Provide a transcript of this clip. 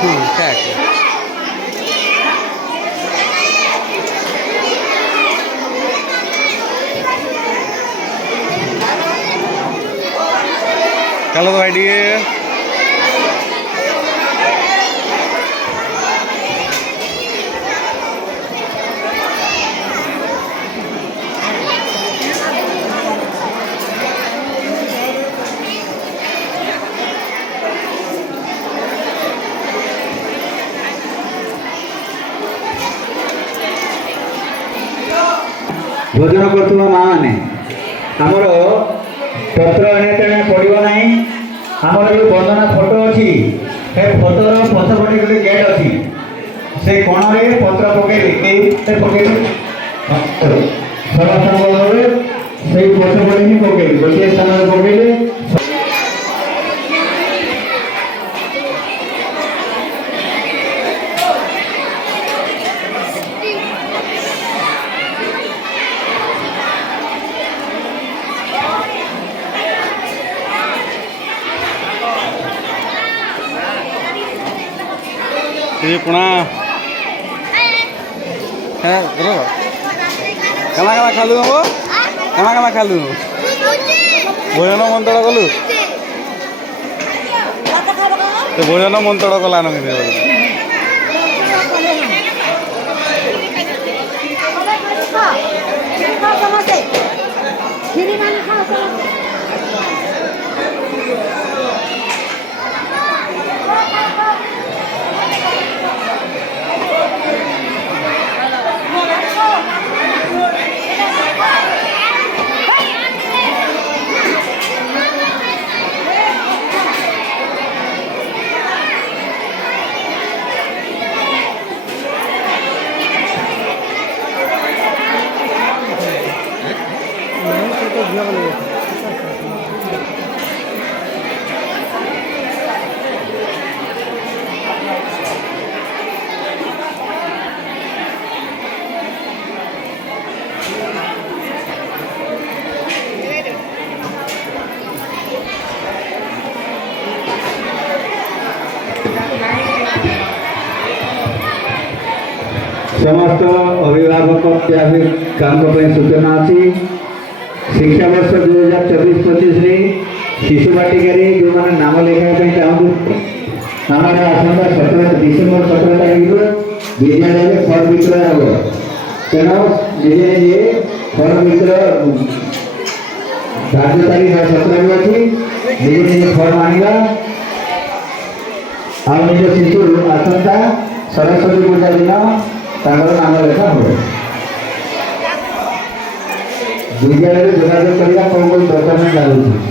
Cak. Kalau tuh idea भोजन करुवा माँ मैंने आमर पत्र एने तेने पड़ो ना आमर जो बंदना फोटो अच्छी से फोटोर पछपटे गोटे गेट अच्छी से कोणे पत्र पकड़े पकड़े समस्त से पछपटे ही पकड़े गोटे स्थान पकड़े ये पुना है करो कला कला खालु हो कला कला खालु भोजन मंत्र कलु तो भोजन मंत्र कला न समस्त अभिभावक सूचना अच्छी शिक्षा वर्ष 2024-25 शिशु बाटिका जो मैंने नाम लिखाई चाहते आम आसंता 17 डिसेम्बर 17 तारीख विद्यालय फल विक्रय हम तेणु निजे निजे फल विक्रय कार्य तारीख 17 अच्छी निजे निजे फल आना आ निज शिशु आसंता सरस्वती पूजा दिन नाम लेखा हो विद्यालय जोगाजोग करने कौन कौन डॉक्यूमेंट लगुच